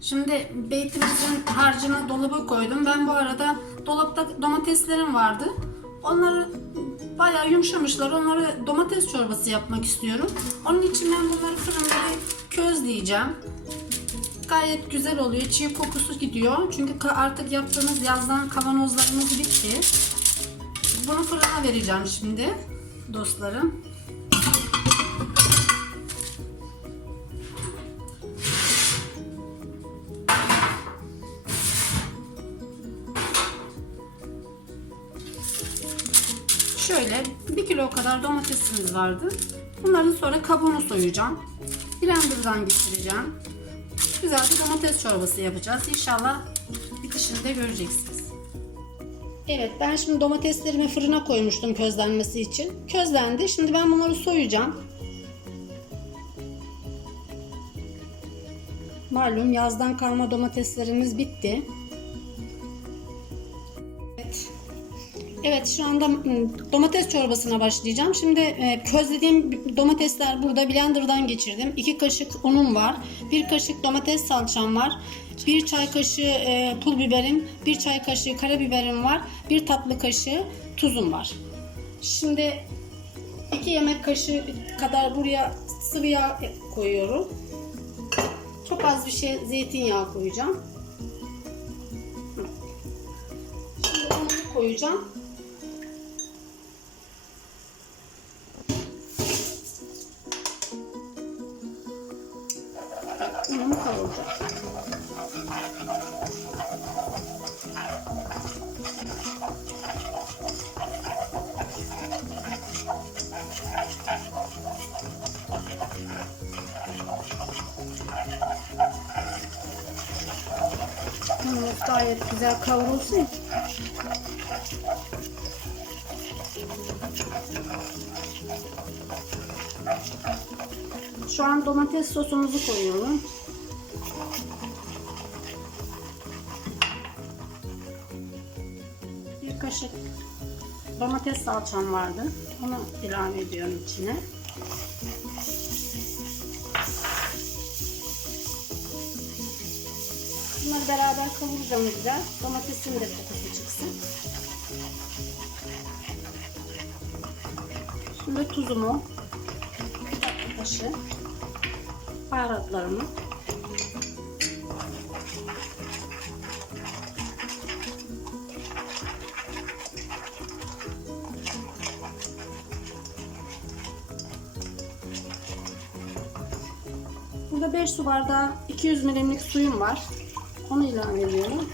Şimdi beytimizin harcını dolaba koydum. Ben bu arada dolapta domateslerim vardı. Onları bayağı yumuşamışlar. Onları domates çorbası yapmak istiyorum. Onun için ben bunları fırında közleyeceğim. Gayet güzel oluyor. Çiğ kokusu gidiyor. Çünkü artık yaptığımız yazdan kavanozlarımız bitti. Bunu fırına vereceğim şimdi dostlarım. Şöyle bir kilo kadar domatesimiz vardı. Bunların sonra kabuğunu soyacağım. Blender'dan geçireceğim. Güzel bir domates çorbası yapacağız. İnşallah bitişini de göreceksiniz. Evet ben şimdi domateslerimi fırına koymuştum közlenmesi için. Közlendi. Şimdi ben bunları soyacağım. Malum yazdan kalma domateslerimiz bitti. Evet. Evet şu anda domates çorbasına başlayacağım. Şimdi e, közlediğim domatesler burada blenderdan geçirdim. 2 kaşık unum var. 1 kaşık domates salçam var. 1 çay kaşığı e, pul biberim, 1 çay kaşığı karabiberim var. 1 tatlı kaşığı tuzum var. Şimdi 2 yemek kaşığı kadar buraya sıvı yağ koyuyorum. Çok az bir şey zeytinyağı koyacağım. Şimdi bunu koyacağım. Unumu kavuracağım. Unumuz gayet güzel kavrulsun. Şu an domates sosumuzu koyuyorum. Bir kaşık domates salçam vardı. Onu ilave ediyorum içine. Bunları beraber kavuracağım güzel. Domatesin de kokusu çıksın. Şimdi tuzumu, bir tatlı kaşığı, baharatlarımı, Burada 5 su bardağı 200 milimlik suyum var. Onu ilave ediyorum.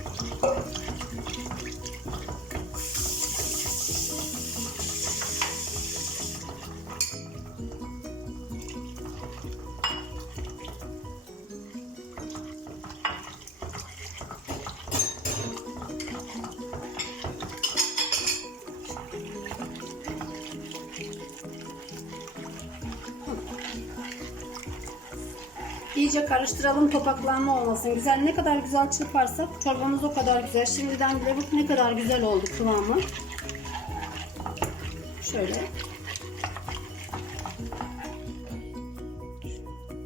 İyice karıştıralım topaklanma olmasın. Güzel ne kadar güzel çırparsak çorbamız o kadar güzel. Şimdiden bile bak ne kadar güzel oldu kıvamı. Şöyle.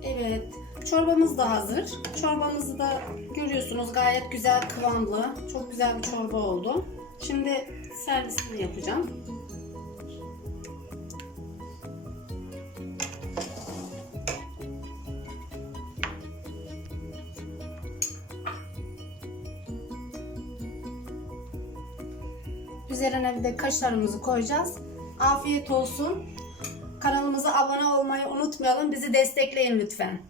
Evet. Çorbamız da hazır. Çorbamızı da görüyorsunuz gayet güzel kıvamlı. Çok güzel bir çorba oldu. Şimdi servisini yapacağım. Üzerine bir de kaşarımızı koyacağız. Afiyet olsun. Kanalımıza abone olmayı unutmayalım. Bizi destekleyin lütfen.